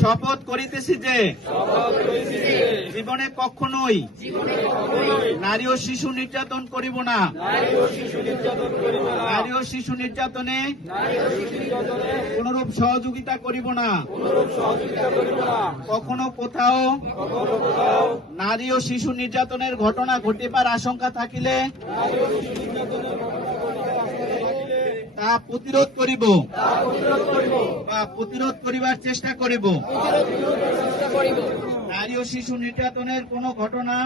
শপথ করিতেছি যে জীবনে কখনোই নারী ও শিশু নির্যাতন করিব না। নারী ও শিশু নির্যাতনে কোনরূপ সহযোগিতা করিব না। কখনো কোথাও নারী ও শিশু নির্যাতনের ঘটনা ঘটিবার আশঙ্কা থাকিলে তা প্রতিরোধ করিব বা প্রতিরোধ করিবার চেষ্টা করিব। নারী ও শিশু নির্যাতনের কোন ঘটনা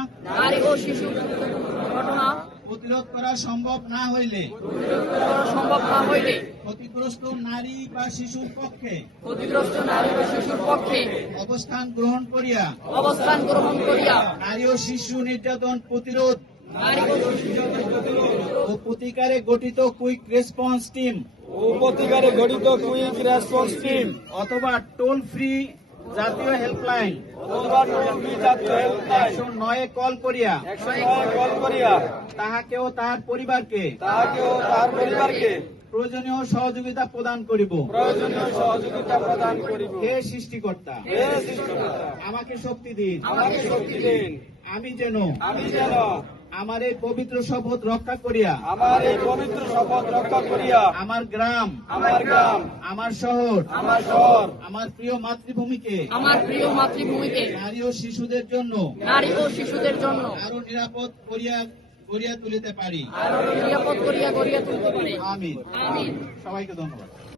প্রতিরোধ করা সম্ভব না হইলে ক্ষতিগ্রস্ত নারী বা শিশুর পক্ষে অবস্থান গ্রহণ করিয়া নারী ও শিশু নির্যাতন প্রতিরোধ ও প্রতিকারে গঠিত কুইক রেসপন্স টিম অথবা টোল ফ্রি জাতীয় হেল্পলাইন 109 কল করিয়া তাহাকে ও তাহার পরিবারকে প্রয়োজনীয় সহযোগিতা প্রদান করিব। হে সৃষ্টিকর্তা, আমাকে শক্তি দিন আমি যেন আমার এই পবিত্র শপথ রক্ষা করিয়া আমার গ্রাম আমার শহর আমার প্রিয় মাতৃভূমিকে নারী ও শিশুদের জন্য আরো নিরাপদ করিয়া তুলিতে পারি। আমিন। সবাইকে ধন্যবাদ।